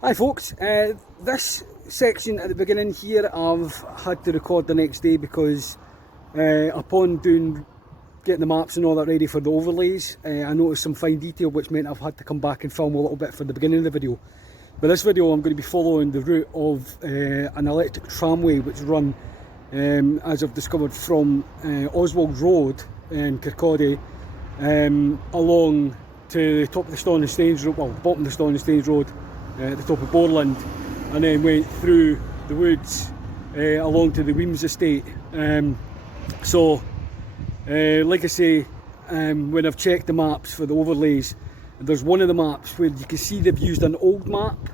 Hi folks, this section at the beginning here I've had to record the next day because upon getting the maps and all that ready for the overlays, I noticed some fine detail which meant I've had to come back and film a little bit for the beginning of the video. But this video I'm going to be following the route of an electric tramway which run, as I've discovered, from Oswald Road in Kirkcaldy along to the top of the Stone and Staines Road, well, bottom of the Stone and Staines Road, at the top of Borland, and then went through the woods along to the Wemyss estate. Like I say, when I've checked the maps for the overlays, there's one of the maps where you can see they've used an old map,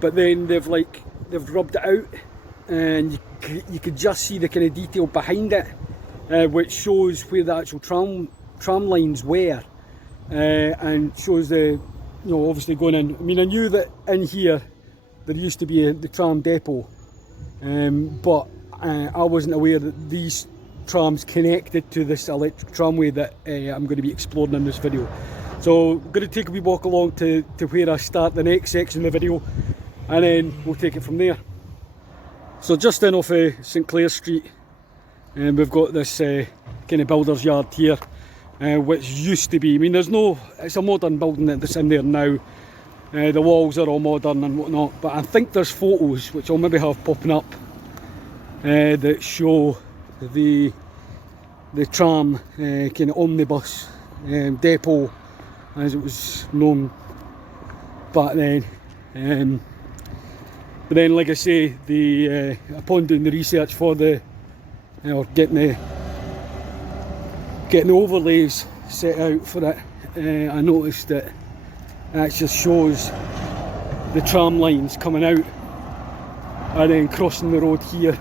but then they've rubbed it out, and you could just see the kind of detail behind it, which shows where the actual tram lines were, and shows the, obviously going in. I mean, I knew that in here there used to be the tram depot, but I wasn't aware that these trams connected to this electric tramway that I'm going to be exploring in this video. So I'm going to take a wee walk along to where I start the next section of the video, and then we'll take it from there. So just in off St Clair Street, and we've got this kind of builder's yard here, which used to be, I mean, it's a modern building that's in there now. The walls are all modern and whatnot, but I think there's photos which I'll maybe have popping up that show the tram kind of omnibus depot as it was known back then. But then, like I say, upon doing the research for or getting the overlays set out for it, I noticed that it just shows the tram lines coming out and then crossing the road here,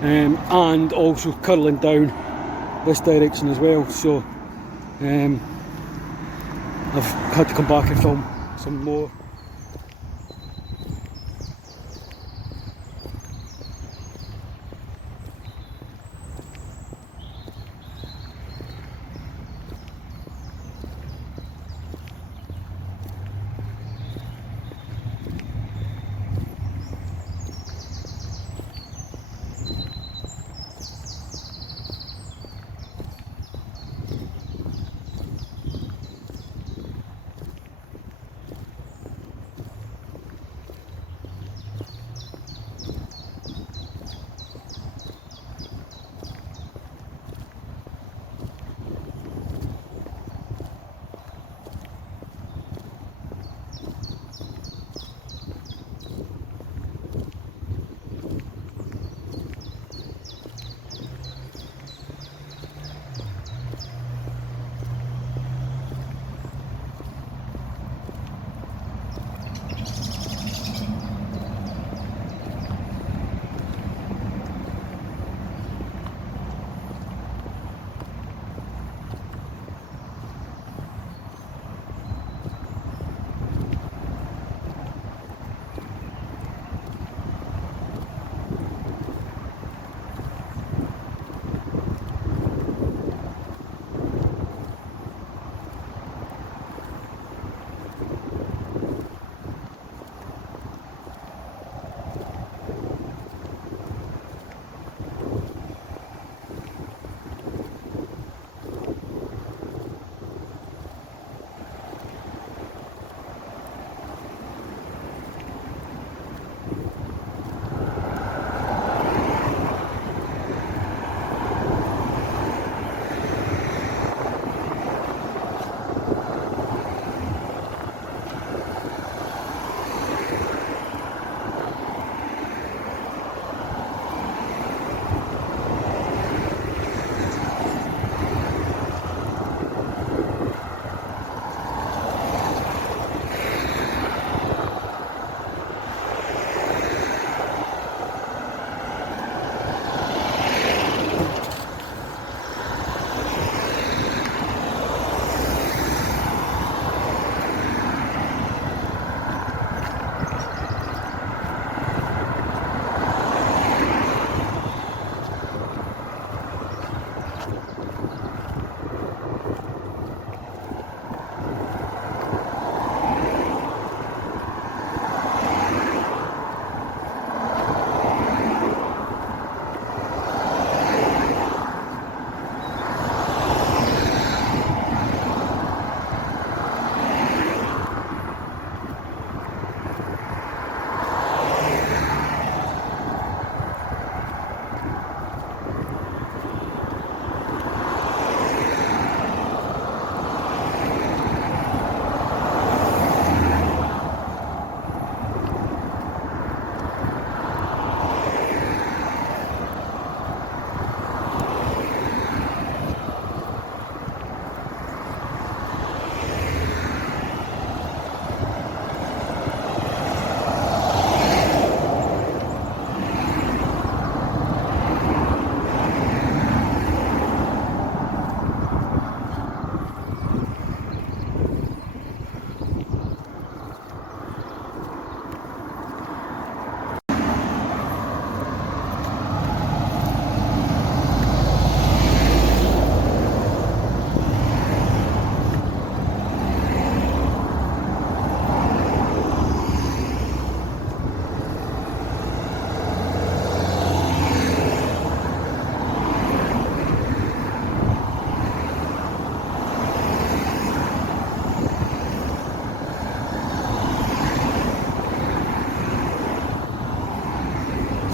and also curling down this direction as well. So I've had to come back and film some more.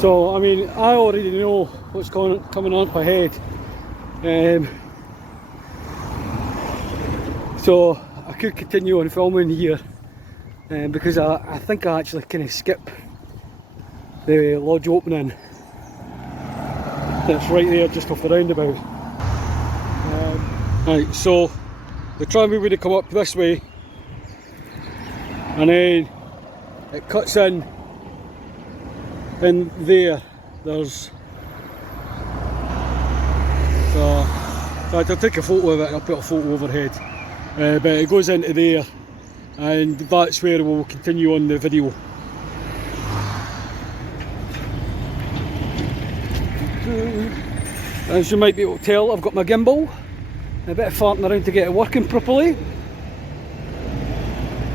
So I mean, I already know what's coming up ahead. So I could continue on filming here, because I think I actually kind of skip the lodge opening that's right there just off the roundabout. Right, so the tramway would have come up this way, and then it cuts in there. There's I'll take a photo of it and I'll put a photo overhead, but it goes into there, and that's where we'll continue on the video. As you might be able to tell, I've got my gimbal, a bit of farting around to get it working properly,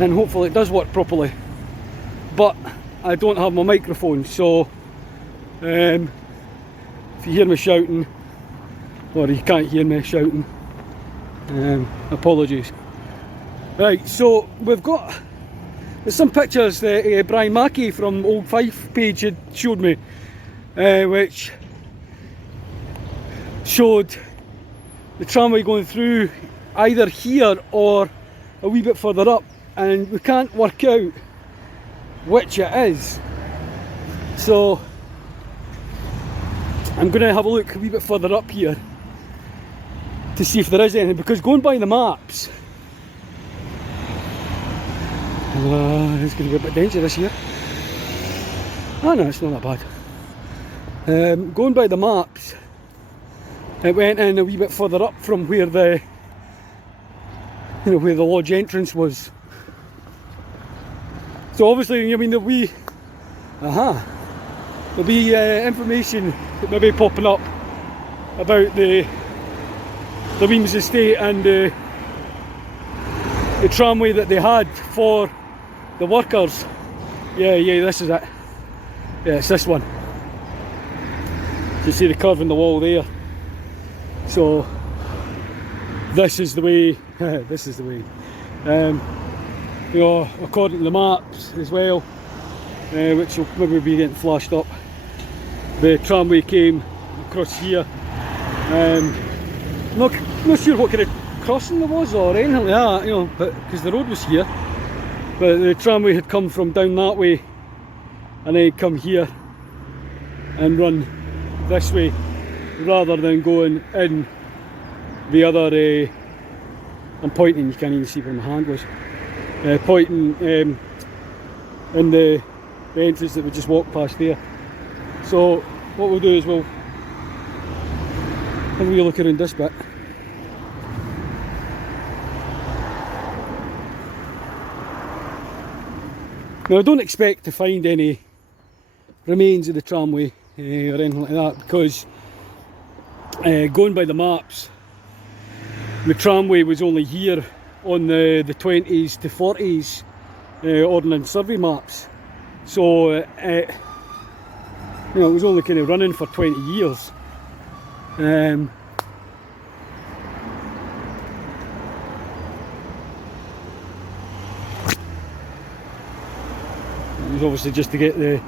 and hopefully it does work properly. But I don't have my microphone, so if you hear me shouting, or you can't hear me shouting, apologies. Right, so there's some pictures that Brian Mackey from Old Fife page had showed me, which showed the tramway going through either here or a wee bit further up, and we can't work out which it is. So I'm going to have a look a wee bit further up here to see if there is anything, because going by the maps, it's going to be a bit dangerous here. Oh no, it's not that bad. Going by the maps, it went in a wee bit further up from where the where the lodge entrance was. So obviously, I mean, there'll be information that may be popping up about the Wemyss estate and the tramway that they had for the workers. Yeah, this is it. Yeah, it's this one. You see the curve in the wall there. So this is the way. This is the way. According to the maps as well, which will maybe be getting flashed up, the tramway came across here. Not sure what kind of crossing there was or anything like that, but because the road was here, but the tramway had come from down that way and then come here and run this way, rather than going in the other. I'm pointing, you can't even see where my hand was. Pointing in the entrance that we just walked past there. So what we'll do is we'll have a wee look around this bit. Now I don't expect to find any remains of the tramway or anything like that, because going by the maps, the tramway was only here on the 20s to 40s Ordnance Survey maps. So it was only kind of running for 20 years. It was obviously just to get the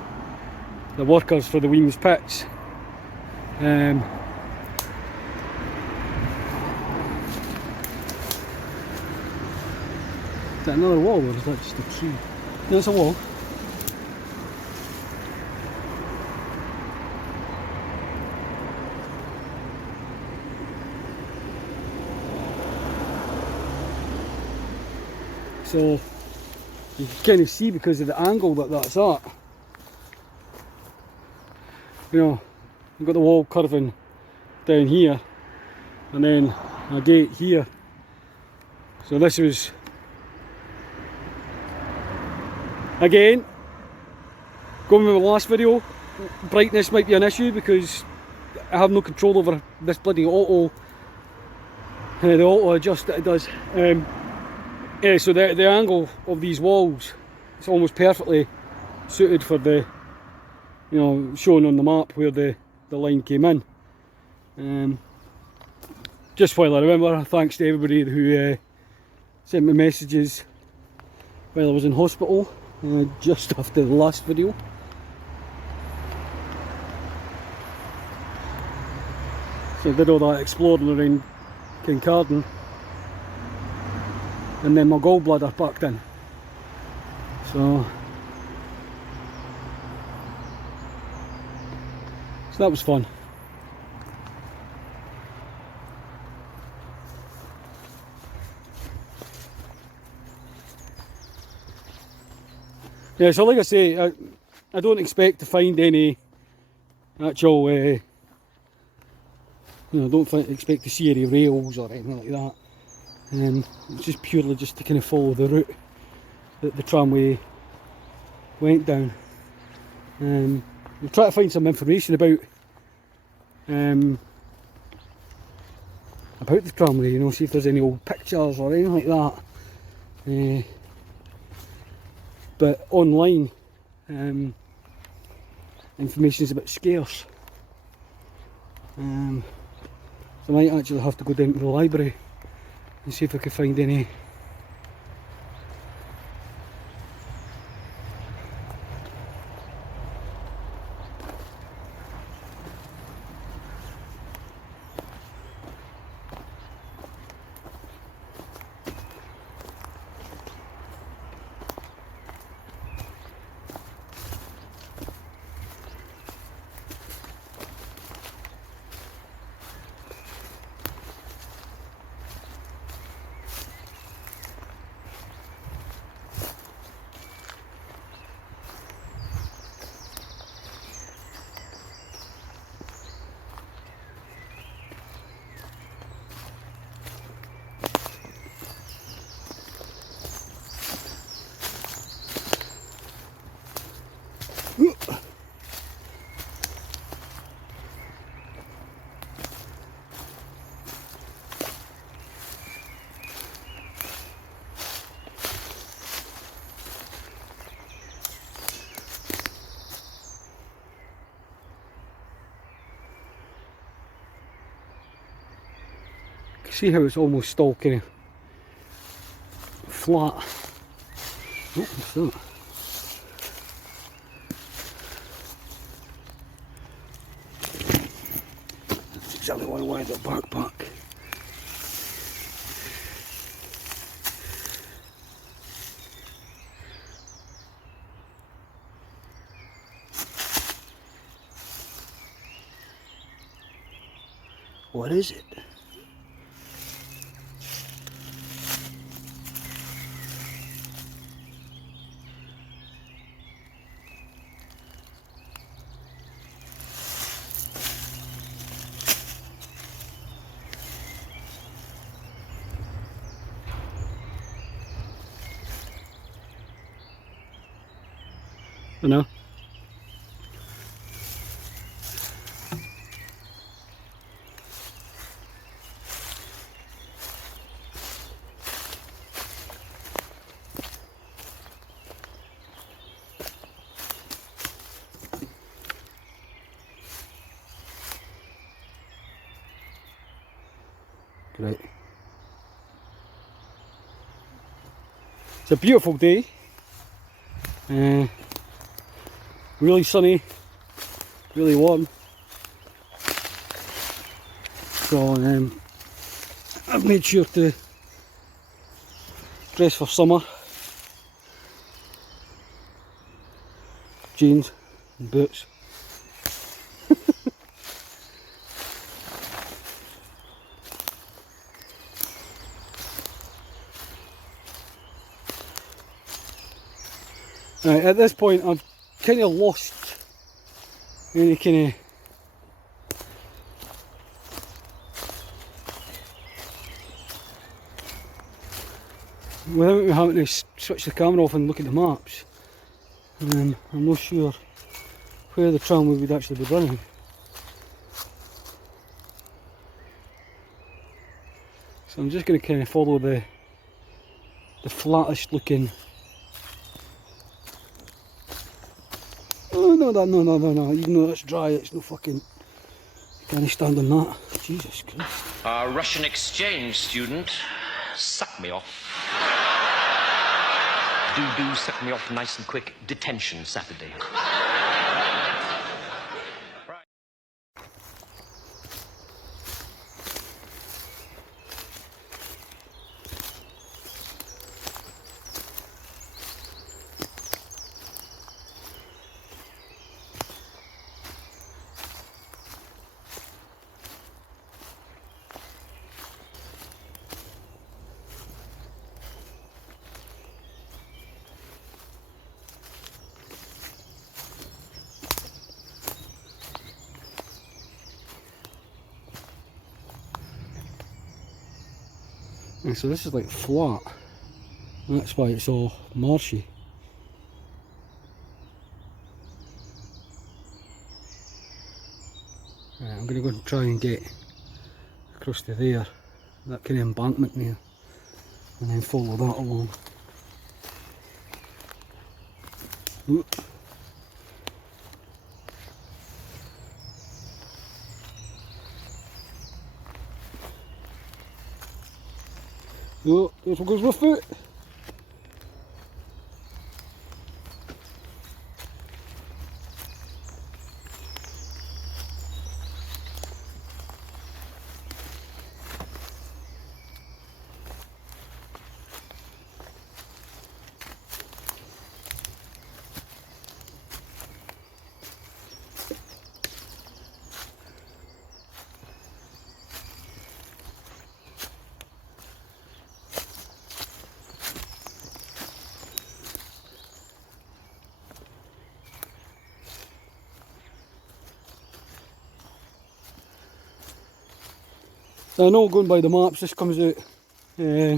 workers for the Wemyss pits. Is that another wall, or is that just a tree? No, it's a wall. So you can kind of see, because of the angle that's at. You've got the wall curving down here, and then a gate here. So this was, again, going with my last video, brightness might be an issue because I have no control over this bloody auto, the auto adjust that it does. Yeah, so the angle of these walls, it's almost perfectly suited for the, shown on the map where the line came in. Just while I remember, thanks to everybody who sent me messages while I was in hospital, just after the last video. So I did all that exploring around Kincardine, and then my gallbladder packed in. So that was fun. Yeah, so like I say, I don't expect to find any actual, I don't expect to see any rails or anything like that. It's just purely just to kind of follow the route that the tramway went down. We'll try to find some information about the tramway, see if there's any old pictures or anything like that. But online, information is a bit scarce. So I might actually have to go down to the library and see if I can find any. See how it's almost still kind of flat. Oh, what's that? That's exactly what I wanted, a backpack. What is it? I know. Great. It's a beautiful day. Really sunny, really warm. So I've made sure to dress for summer. Jeans and boots. Right, at this point I've kind of lost any kind of without me having to switch the camera off and look at the maps. I'm not sure where the tramway would actually be running. So I'm just going to kind of follow the flattest looking. Oh no, even though it's dry, it's no fucking, you can't stand on that. Jesus Christ. Russian exchange student, suck me off. Do suck me off nice and quick. Detention Saturday. And so this is like flat. That's why it's all marshy. Right, I'm going to go and try and get across to there, that kind of embankment there, and then follow that along. Ooh. Oh, there goes my foot. I know, going by the maps, this comes out a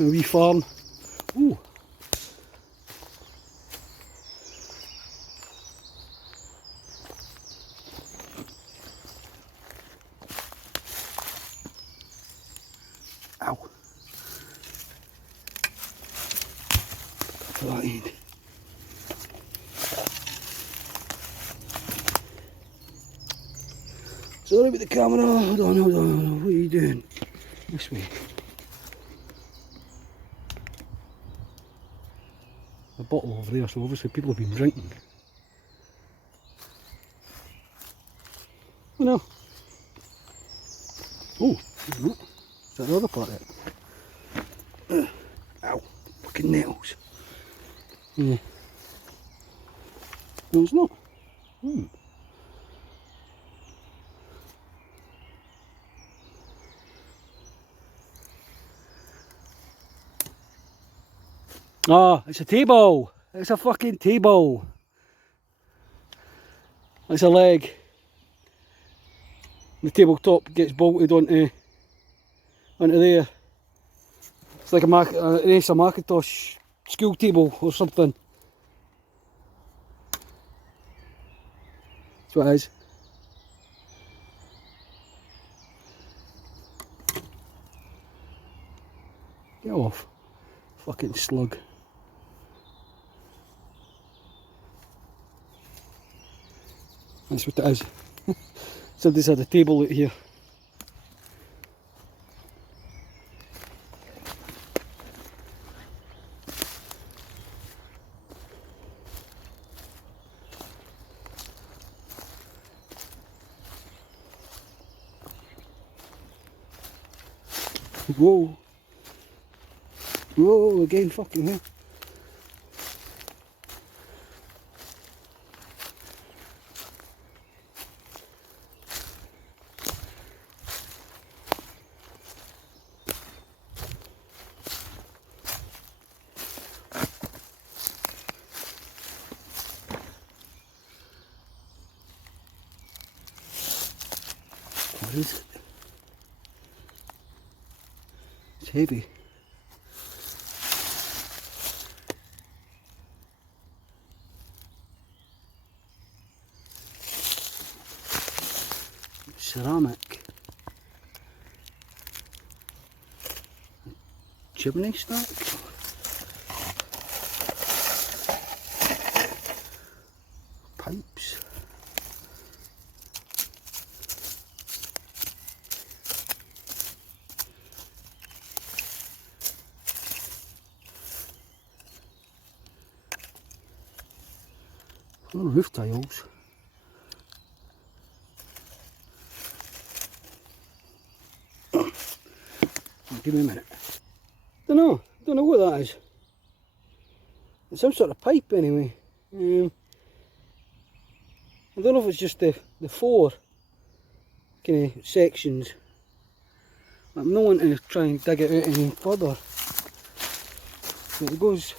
wee farm. Ooh. Ow. To that end. Sorry with the camera, hold on, what are you doing? This way. A bottle over there, so obviously people have been drinking. Oh no. Oh, no. Is that the other part of it? Ow, fucking nails. Yeah. No, it's not. Ah, it's a table. It's a fucking table. It's a leg. The tabletop gets bolted onto there. It's like an Ace of Macintosh school table or something. That's what it is. Get off. Fucking slug. That's what it is. Somebody's had a table out here. Whoa. Whoa, again, fucking hell. What is it? It's heavy. Ceramic. Chimney stack. Pipes. Oh, roof tiles. Give me a minute. Don't know what that is. It's some sort of pipe anyway. I don't know if it's just the four kind of sections. I'm not wanting to try and dig it out any further. But it goes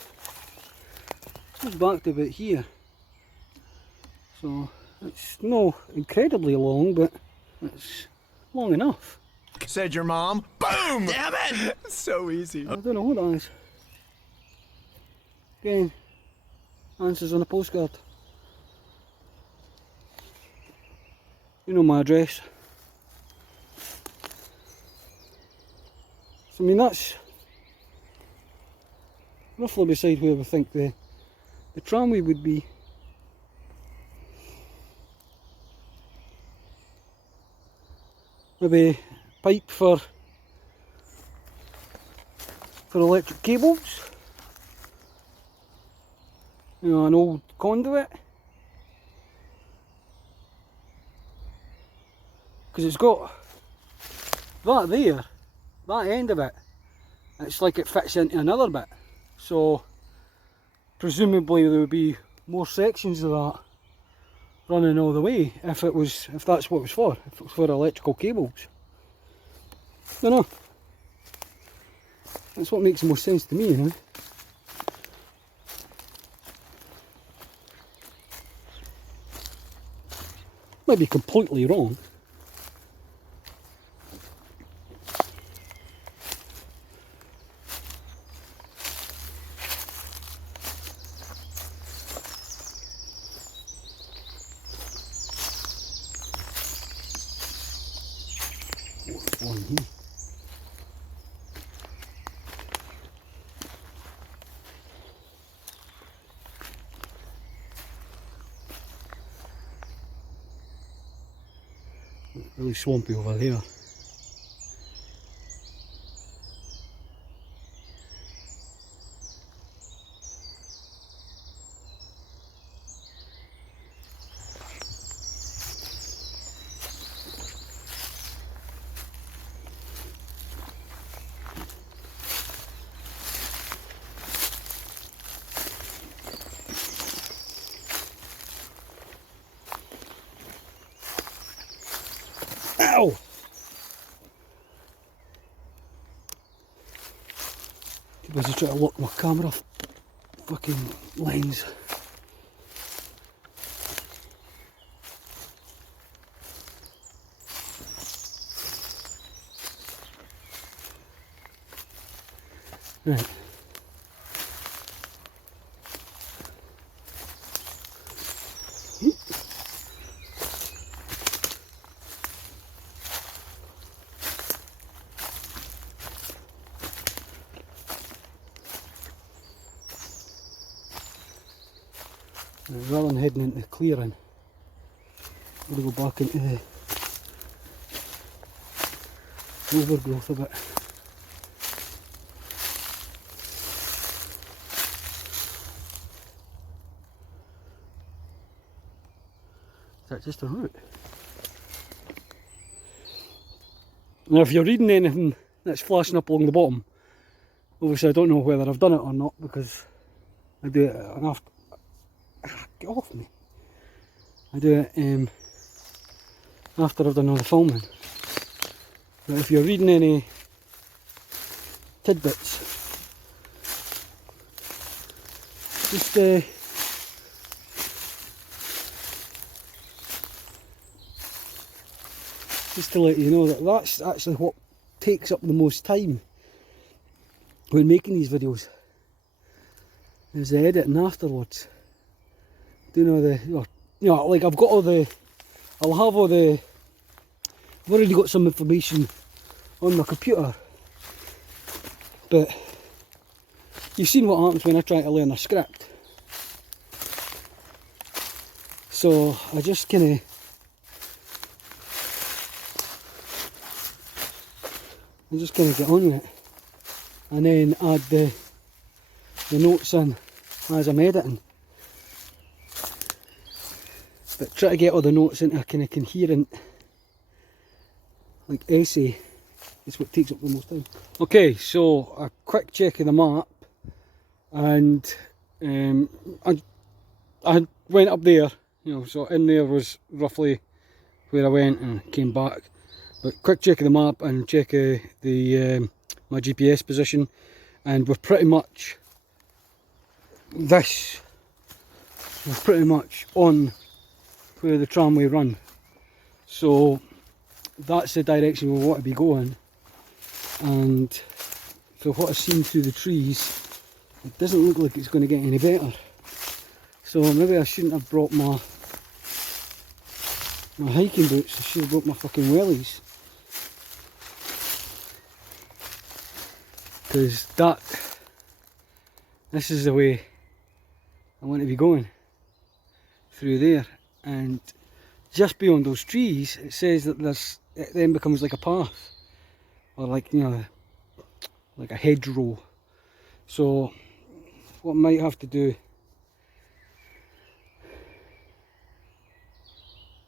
back to about here. So it's not incredibly long, but it's long enough. said your mom. Boom! Damn it! So easy. I don't know what that is. Again, answers on a postcard. You know my address. So I mean that's roughly beside where we think the tramway would be. Maybe pipe for electric cables. You know, an old conduit. Because it's got that there, that end of it, it's like it fits into another bit. So presumably there would be more sections of that running all the way if that's what it was for, if it was for electrical cables. Don't know. That's what makes the most sense to me, you know. Might be completely wrong. One here. Really swampy over there. Ow! Too busy trying to lock my camera fucking lens. Right. Rather than heading into the clearing, I'm going to go back into the overgrowth a bit. Is that just a route? Now if you're reading anything that's flashing up along the bottom, obviously I don't know whether I've done it or not because I do it enough. Get off me. I do it after I've done all the filming. But if you're reading any tidbits, just to let you know that that's actually what takes up the most time when making these videos, is the editing afterwards. Do you know like I've got all the, I've already got some information on my computer, but you've seen what happens when I try to learn a script. So I just kind of get on with it, and then add the notes in as I'm editing. But try to get all the notes into a kind of coherent, like, essay is what takes up the most time. Okay, so a quick check of the map, and I went up there, you know, so in there was roughly where I went and came back. But quick check of the map and check of the my GPS position, and we're pretty much on where the tramway run. So that's the direction we want to be going, and for what I've seen through the trees, it doesn't look like it's going to get any better. So maybe I shouldn't have brought my hiking boots. I should have brought my fucking wellies, because this is the way I want to be going, through there. And just beyond those trees, it says that it then becomes like a path, or like, you know, like a hedgerow. So what I might have to do,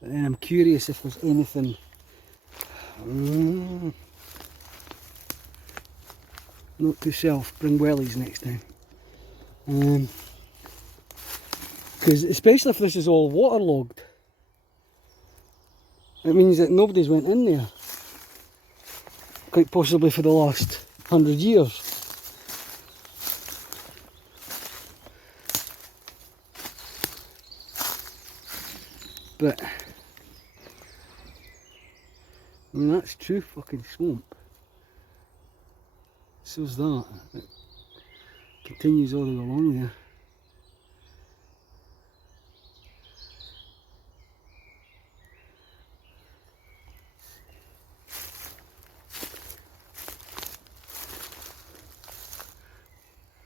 but then I'm curious if there's anything. Note to self, bring wellies next time. Because especially if this is all waterlogged, it means that nobody's went in there, quite possibly for the last 100 years. But I mean, that's true fucking swamp. So's that. It continues all the way along there.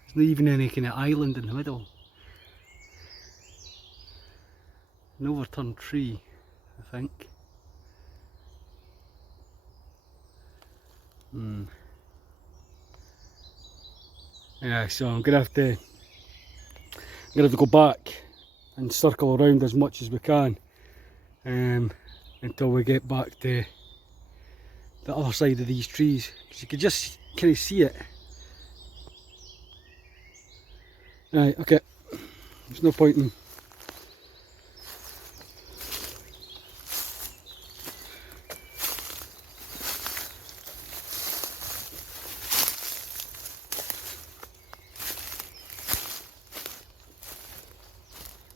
There's not even any kind of island in the middle. An overturned tree, I think. Yeah, so I'm gonna have to go back and circle around as much as we can, until we get back to the other side of these trees, because you could just kind of see it. Right, okay, there's no point in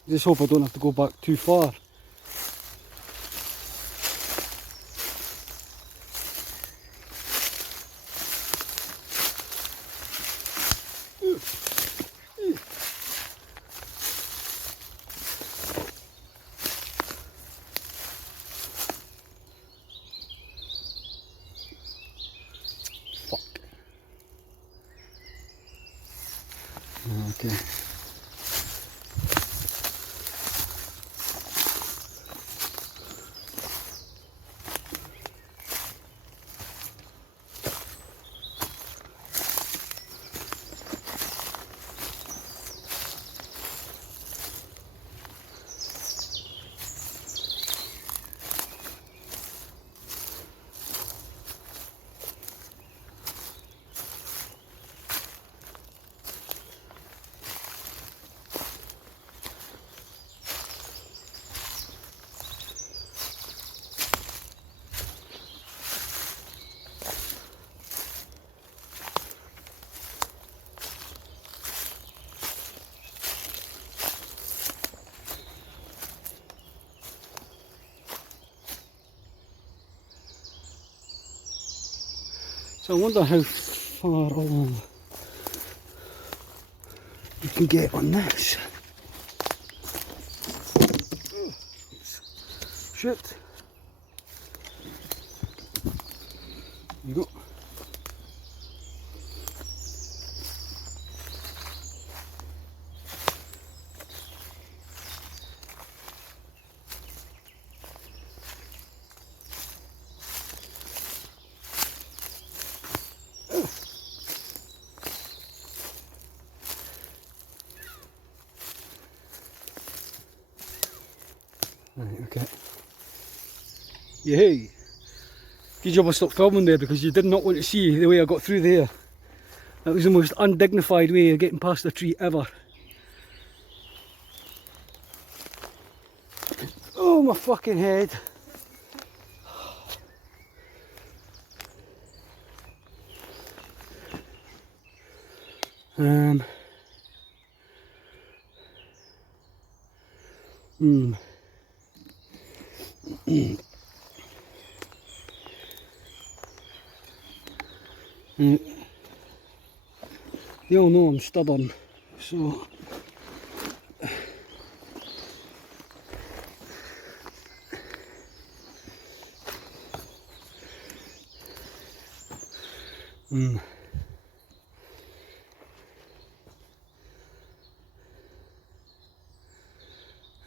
just hope I don't have to go back too far. Fuck. Okay. So I wonder how far along you can get on this. Shit. There you go. Right, okay. Yay! Good job I stopped filming there, because you did not want to see the way I got through there. That was the most undignified way of getting past a tree ever. Oh, my fucking head. They all know I'm stubborn, so I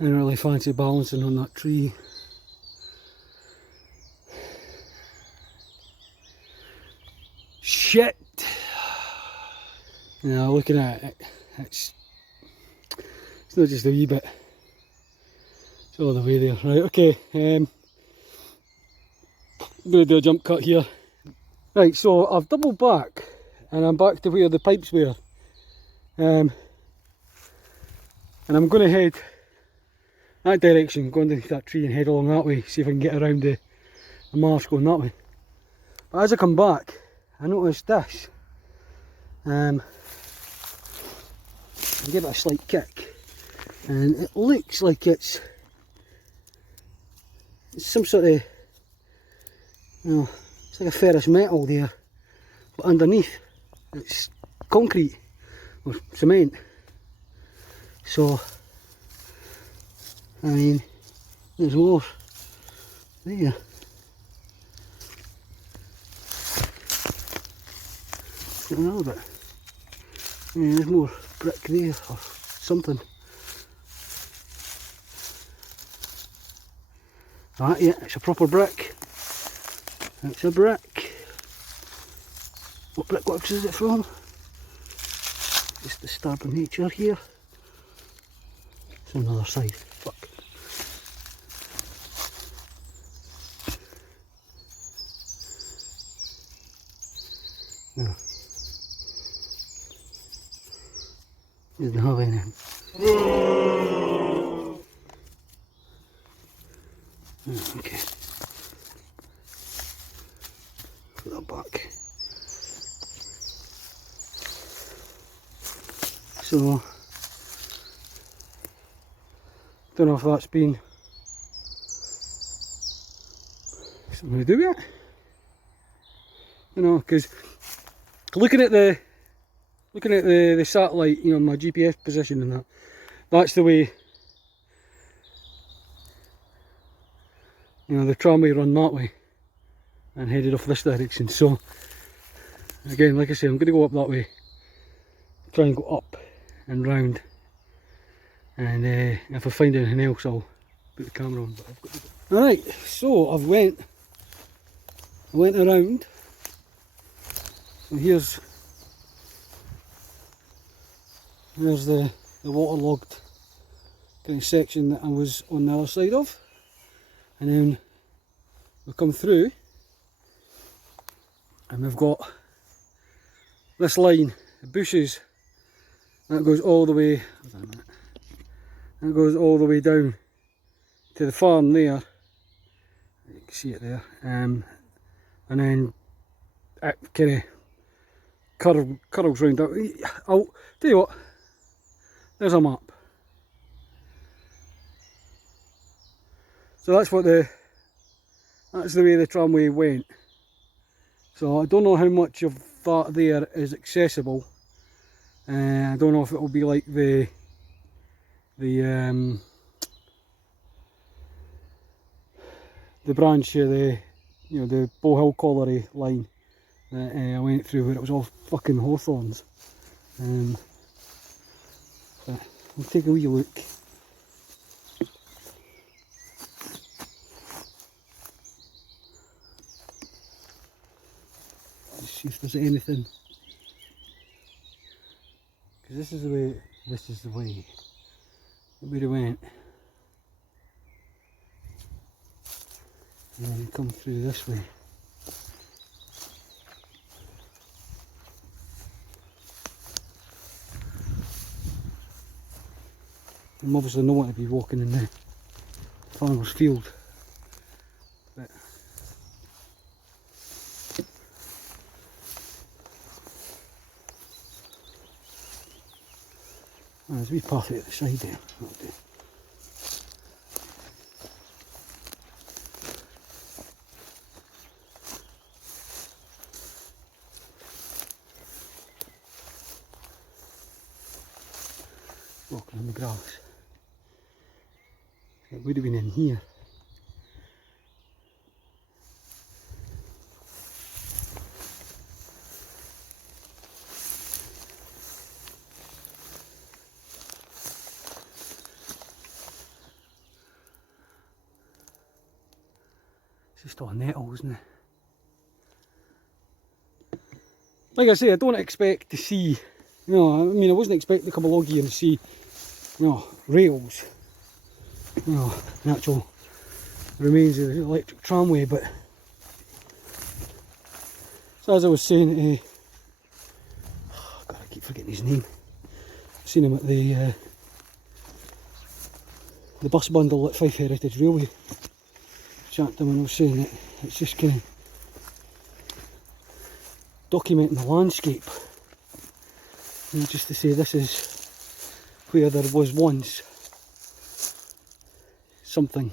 don't really fancy balancing on that tree. Shit! Yeah, looking at it, it's not just a wee bit, it's all the way there. Right, okay, I'm going to do a jump cut here. Right, so I've doubled back and I'm back to where the pipes were. And I'm going to head that direction, go underneath that tree and head along that way, see if I can get around the marsh going that way. But as I come back, I noticed this. I give it a slight kick and it looks like it's some sort of, it's like a ferrous metal there, but underneath it's concrete or cement. So, I mean, there's more there. Another bit. Yeah, there's more brick there or something. Ah, yeah, it's a proper brick. It's a brick. What brickworks is it from? Just disturbing nature here. It's on the other side. Fuck. No. Didn't have anything. Okay. Put that back. So, don't know if that's been something to do with it. You know, because looking at the satellite, you know, my GPS position and that's the way, you know, the tramway run that way and headed off this direction. So again, like I say, I'm going to go up that way, try and go up and round, and if I find anything else I'll put the camera on. But I've got to go. Alright, so I went around, and here's the waterlogged kind of section that I was on the other side of, and then we've come through and we've got this line of bushes that goes all the way, that goes all the way down to the farm there. You can see it there, and then it kind of curls round. I'll tell you what, there's a map. So that's the way the tramway went. So I don't know how much of that there is accessible. I don't know if it will be like the branch of the Buckhaven colliery line that I went through, where it was all fucking hawthorns. But we'll take a wee look. Let's see if there's anything. Because this is the way we went. And then come through this way. I'm obviously not want to be walking in the farmer's field, but there's a wee path at the side there. That'll do. paths. It would have been in here. It's just all nettles, isn't it? Like I say, I don't expect to see, you know, I mean, I wasn't expecting to come along here and see, you know, rails, you know, the actual remains of the electric tramway, but so as I was saying, God, I keep forgetting his name. I've seen him at the bus bundle at Fife Heritage Railway. Chatting to him and I was saying that it's just kind of documenting the landscape, you know, just to say this is where there was once something.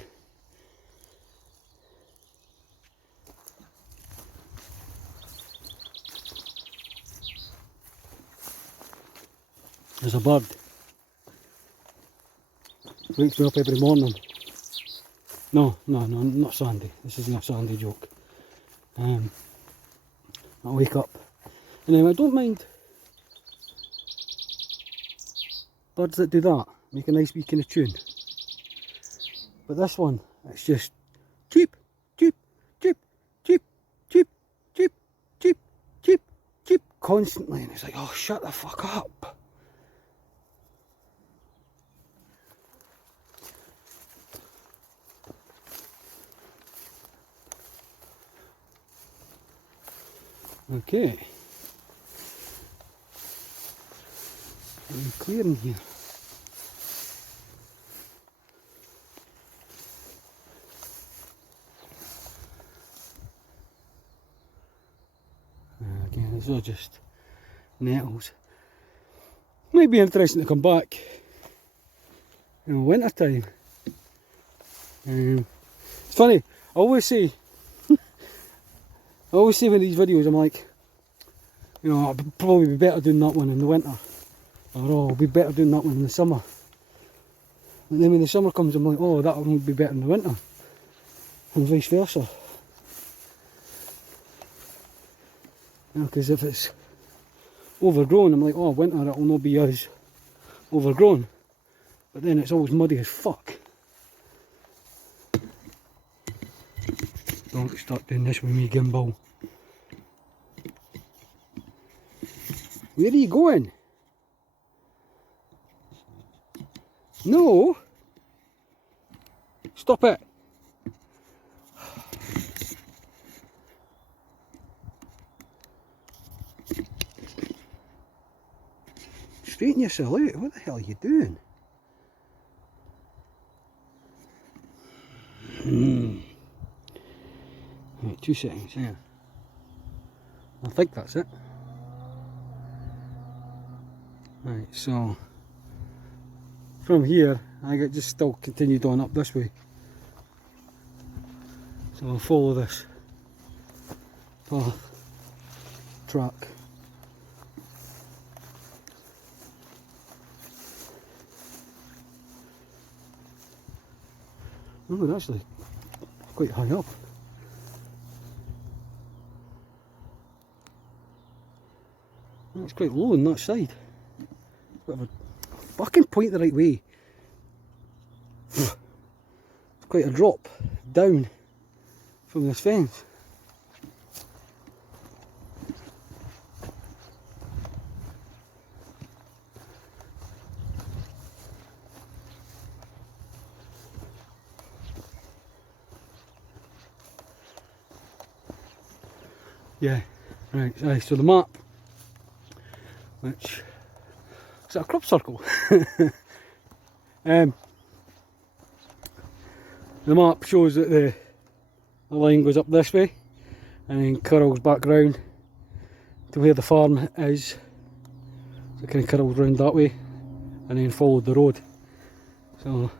There's a bird. Wakes me up every morning. No, not Sandy. This isn't a Sandy joke. I wake up and then I don't mind birds that do that, make a nice wee kind of tune. But this one, it's just cheep, cheep, cheep, cheep, cheep, cheep, cheep, cheep, cheep, constantly, and it's like, oh, shut the fuck up. Okay, I'm clearing here. Again, these are just nettles. Might be interesting to come back in winter time. It's funny, I always say in these videos, I'm like, you know, I'd probably be better doing that one in the winter. Or, oh, I'll be better doing that one in the summer. And then when the summer comes, I'm like, oh, that one would be better in the winter. And vice versa. You know, because if it's overgrown, I'm like, oh, winter it'll not be as overgrown. But then it's always muddy as fuck. Don't start doing this with me, gimbal. Where are you going? No! Stop it! Straighten yourself out. What the hell are you doing? Right, 2 seconds, yeah. I think that's it. Right, so from here I get just still continued on up this way. So I'll follow this path, track. Oh, we're actually quite high up. It's quite low on that side. Whatever. Fucking point the right way. It's quite a drop down from this fence. Yeah, right, so the map, which is a crop circle. The map shows that the line goes up this way and then curls back round to where the farm is. So it kind of curls round that way and then followed the road. So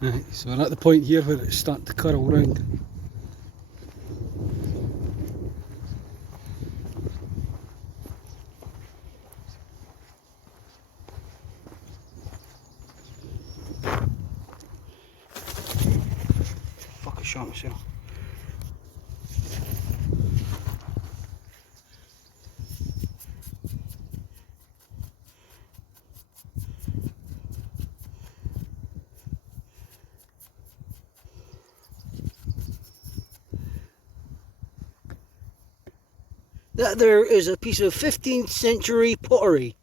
Right, so we're at the point here where it's starting to curl round. Fuck, I shot myself. That there is a piece of 15th century pottery.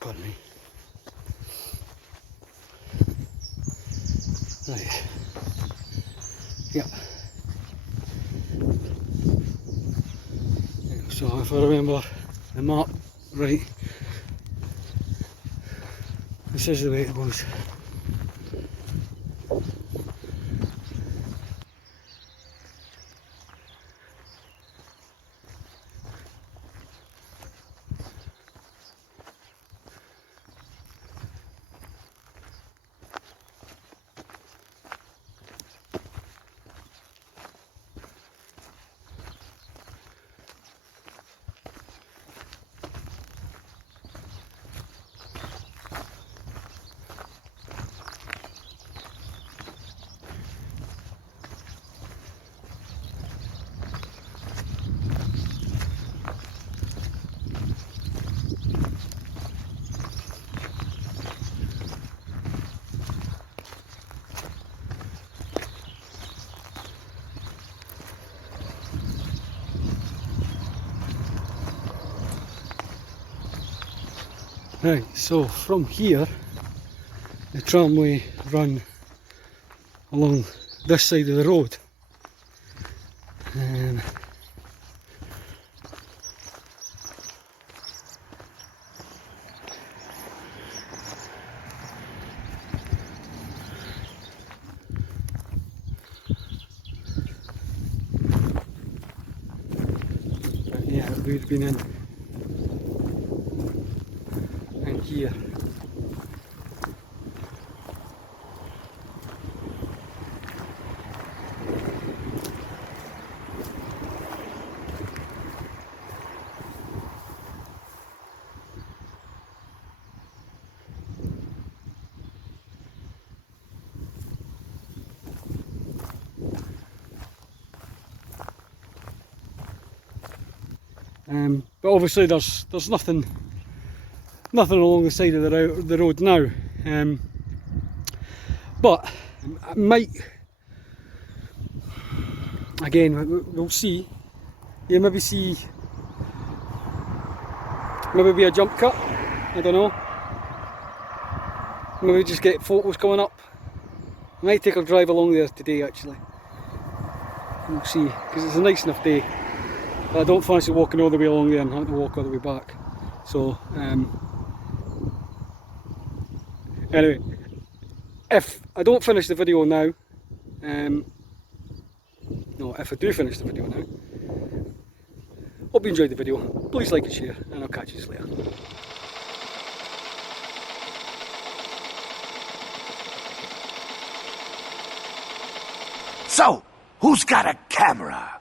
Pardon me. Right. Yeah. So if I remember the map right, this is the way it goes. Right, so from here the tramway run along this side of the road, and yeah, we've been in here. But obviously there's nothing along the side of the road now, but I might, again we'll see, yeah, maybe be a jump cut, I don't know, maybe just get photos coming up. I might take a drive along there today actually, we'll see, because it's a nice enough day, but I don't fancy walking all the way along there and having to walk all the way back. So anyway, if I don't finish the video now, No, if I do finish the video now. Hope you enjoyed the video. Please like and share, and I'll catch you later. So, who's got a camera?